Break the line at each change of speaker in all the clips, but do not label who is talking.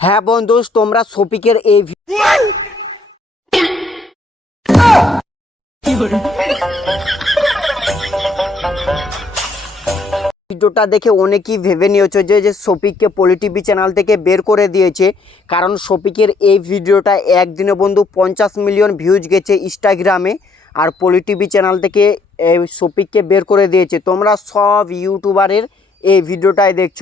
হ্যাঁ বন্ধু, তোমরা শফিকের এই ভিডিওটা দেখে অনেকেই ভেবে নিয়েছে যে যে শফিককে পলি টিভি চ্যানেল থেকে বের করে দিয়েছে। কারণ শফিকের এই ভিডিওটা একদিনে বন্ধু পঞ্চাশ মিলিয়ন ভিউজ গেছে ইনস্টাগ্রামে আর পলি টিভি চ্যানেল থেকে এই শফিককে বের করে দিয়েছে। তোমরা সব ইউটিউবারের এই ভিডিওটাই দেখছ।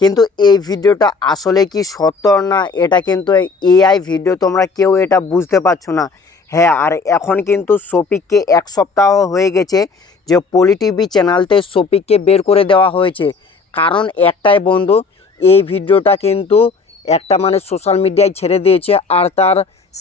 কিন্তু এই ভিডিওটা আসলে কি সত্য না? এটা কিন্তু এআই ভিডিও, তোমরা কেউ এটা বুঝতে পারছ না। হ্যাঁ আর এখন কিন্তু শফিককে এক সপ্তাহ হয়ে গেছে যে পলি টিভি চ্যানেলতে শফিককে বের করে দেওয়া হয়েছে। কারণ একটাই বন্ধু, এই ভিডিওটা কিন্তু একটা মানে সোশ্যাল মিডিয়ায় ছেড়ে দিয়েছে। আর তার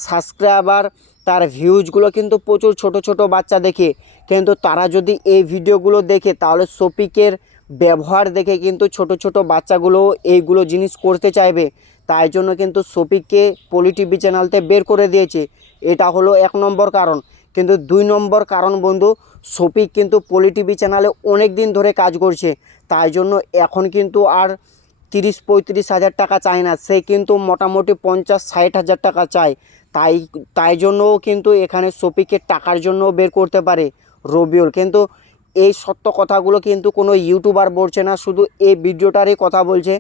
সাবস্ক্রাইবার তার ভিউজগুলো কিন্তু প্রচুর ছোট ছোট বাচ্চা দেখে। কিন্তু তারা যদি এই ভিডিওগুলো দেখে, তাহলে শফিকের ব্যবহার দেখে কিন্তু ছোট ছোট বাচ্চাগুলো এইগুলো জিনিস করতে চাইবে। তাই জন্য কিন্তু শফিককে পলি টিভি চ্যানেলতে বের করে দিয়েছে। এটা হলো এক নম্বর কারণ। কিন্তু দুই নম্বর কারণ বন্ধু, শফিক কিন্তু পলি টিভি চ্যানেলে অনেক দিন ধরে কাজ করছে। তাই জন্য এখন কিন্তু আর তিরিশ পঁয়ত্রিশ হাজার টাকা চায় না। সে কিন্তু মোটামুটি পঞ্চাশ, ষাট হাজার টাকা চায়। তাই তাই জন্যও কিন্তু এখানে শফিককে টাকার জন্য বের করতে পারে রবিউল। কিন্তু এই সত্য কথাগুলো কিন্তু কোনো ইউটিউবার বলছে না, শুধু এই ভিডিওটারই কথা বলছে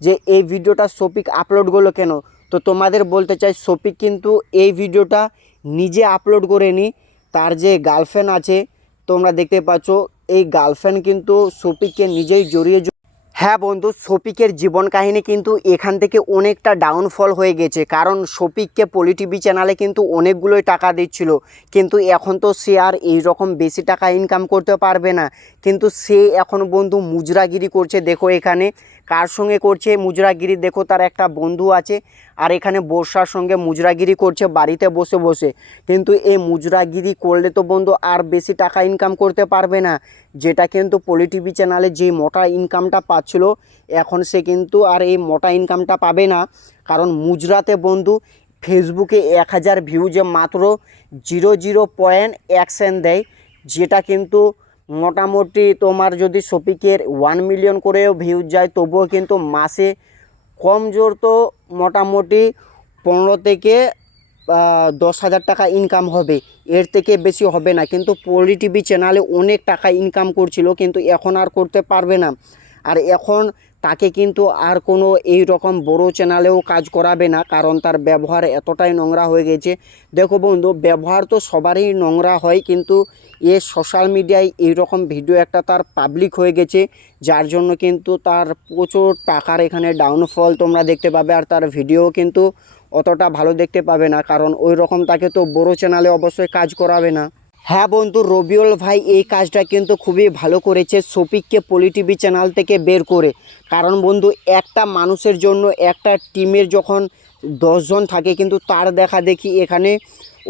যে এই ভিডিওটা শফিক আপলোড করল কেন? তো তোমাদের বলতে চাই শফিক কিন্তু এই ভিডিওটা নিজে আপলোড করেনি, তার যে গার্লফ্রেন্ড আছে, তোমরা দেখতে পাচ্ছ, এই গার্লফ্রেন্ড কিন্তু শফিককে নিজেই জড়িয়ে হ্যাঁ বন্ধু, শফিকের জীবন কাহিনী কিন্তু এখান থেকে অনেকটা ডাউনফল হয়ে গেছে। কারণ শফিককে পলি টিভি চ্যানেলে কিন্তু অনেকগুলোই টাকা দিচ্ছিল। কিন্তু এখন তো সে আর এই রকম বেশি টাকা ইনকাম করতে পারবে না। কিন্তু সে এখন বন্ধু মুজরাগিরি করছে। দেখো এখানে কার সঙ্গে করছে? মুজরাগিরি, দেখো তার একটা বন্ধু আছে। আর এখানে বর্ষার সঙ্গে মুজরাগিরি করছে, বাড়িতে বসে বসে। কিন্তু এই মুজরাগিরি করলে তো বন্ধু আর বেশি টাকা ইনকাম করতে পারবে না। যেটা কিন্তু পলিটিভি চ্যানেলে যে মোটা ইনকামটা পাচ্ছিল, এখন সে কিন্তু আর এই মোটা ইনকামটা পাবে না। কারণ মুজরাতে বন্ধু ফেসবুকে এক হাজার ভিউজে মাত্র জিরো জিরো পয়েন্ট অ্যাকশন দেয়, যেটা কিন্তু মোটামুটি তোমার যদি শপিকের ওয়ান মিলিয়ন করেও ভিউজ যায়, তবুও কিন্তু মাসে কম জোর তো মোটামুটি পনেরো থেকে দশ হাজার টাকা ইনকাম হবে। এর থেকে বেশি হবে না। কিন্তু পলি টিভি চ্যানেলে অনেক টাকা ইনকাম করছিল, কিন্তু এখন আর করতে পারবে না। আর এখন তাকে কিন্তু আর কোনো এই রকম বড় চ্যানেলেও কাজ করাবে না, কারণ তার ব্যবহার এতটাই নোংরা হয়ে গেছে। দেখো বন্ধু, ব্যবহার তো সবারই নোংরা হয়, কিন্তু এ সোশ্যাল মিডিয়ায় এই রকম ভিডিও একটা তার পাবলিক হয়ে গেছে, যার জন্য কিন্তু তার প্রচুর টাকার এখানে ডাউনফল তোমরা দেখতে পাবে, আর তার ভিডিও কিন্তু অতটা ভালো দেখতে পাবে না, কারণ ওই রকম তাকে তো বড় চ্যানেলে অবশ্যই কাজ করাবে না। হ্যাঁ বন্ধু, রবিউল ভাই এই কাজটা কিন্তু খুবই ভালো করেছে শফিককে পলি টিভি চ্যানেল থেকে বের করে। কারণ বন্ধু, একটা মানুষের জন্য, একটা টিমের যখন দশজন থাকে কিন্তু তার দেখা দেখি এখানে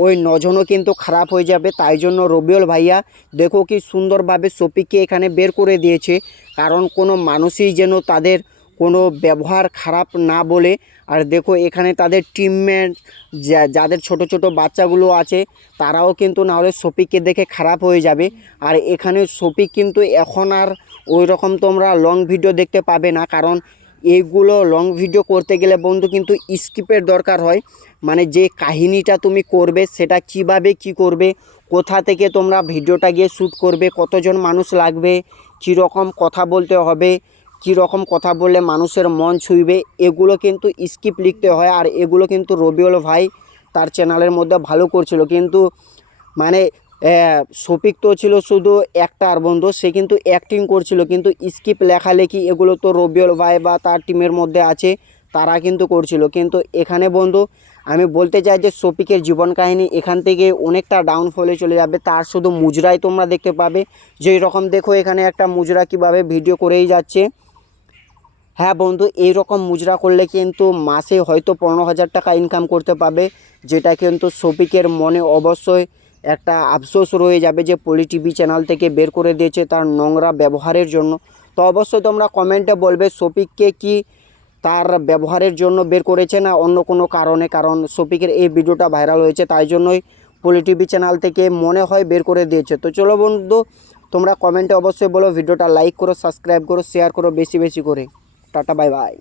ওই নজনও কিন্তু খারাপ হয়ে যাবে। তাই জন্য রবিউল ভাইয়া, দেখো কি সুন্দরভাবে শফিককে এখানে বের করে দিয়েছে। কারণ কোনো মানুষই যেন তাদের কোনো ব্যবহার খারাপ না বলে, আর দেখো এখানে তাদের টিমমেট যা, যাদের ছোট ছোট বাচ্চাগুলো আছে, তারাও কিন্তু নাহলে শফিককে দেখে খারাপ হয়ে যাবে। আর এখানে শফিক কিন্তু এখন আর ওই রকম তোমরা লং ভিডিও দেখতে পাবে না, কারণ এইগুলো লং ভিডিও করতে গেলে বন্ধু কিন্তু স্কিপের দরকার হয়। মানে যে কাহিনীটা তুমি করবে, সেটা কীভাবে কি করবে, কোথা থেকে তোমরা ভিডিওটা গিয়ে শ্যুট করবে, কতজন মানুষ লাগবে, কীরকম কথা বলতে হবে কী রকম কথা বললে মানুষের মন ছুঁইবে, এগুলো কিন্তু স্কিপ লিখতে হয়। আর এগুলো কিন্তু রবিউল ভাই তার চ্যানেলের মধ্যে ভালো করছিল। কিন্তু মানে শফিক তো ছিল শুধু একটার বন্ধু, সে কিন্তু অ্যাক্টিং করছিল। কিন্তু স্কিপ লেখালেখি এগুলো তো রবিউল ভাই বা তার টিমের মধ্যে আছে, তারা কিন্তু করছিল। কিন্তু এখানে বন্ধু, আমি বলতে চাই যে শফিকের জীবন কাহিনী এখান থেকে অনেকটা ডাউনফলে চলে যাবে। তার শুধু মুজরাই তোমরা দেখতে পাবে। যেই রকম দেখো এখানে একটা মুজরা কীভাবে ভিডিও করেই যাচ্ছে। হ্যাঁ বন্ধু এই রকম মুজরা করলে কিন্তু মাসে হয়তো পনেরো হাজার টাকা ইনকাম করতে পারবে, যেটা কিন্তু শফিকের মনে অবশ্যই একটা আফসোস রয়ে যাবে যে পলি টিভি চ্যানেল থেকে বের করে দিয়েছে তার নোংরা ব্যবহারের জন্য। তো অবশ্যই তোমরা কমেন্টে বলবে শফিককে কি তার ব্যবহারের জন্য বের করেছে না অন্য কোনো কারণে, কারণ শফিকের এই ভিডিওটা ভাইরাল হয়েছে, তাই জন্যই পলি টিভি চ্যানেল থেকে মনে হয় বের করে দিয়েছে। তো চলো বন্ধু, তোমরা কমেন্টে অবশ্যই বলো, ভিডিওটা লাইক করো সাবস্ক্রাইব করো শেয়ার করো বেশি বেশি করে। Tata bye bye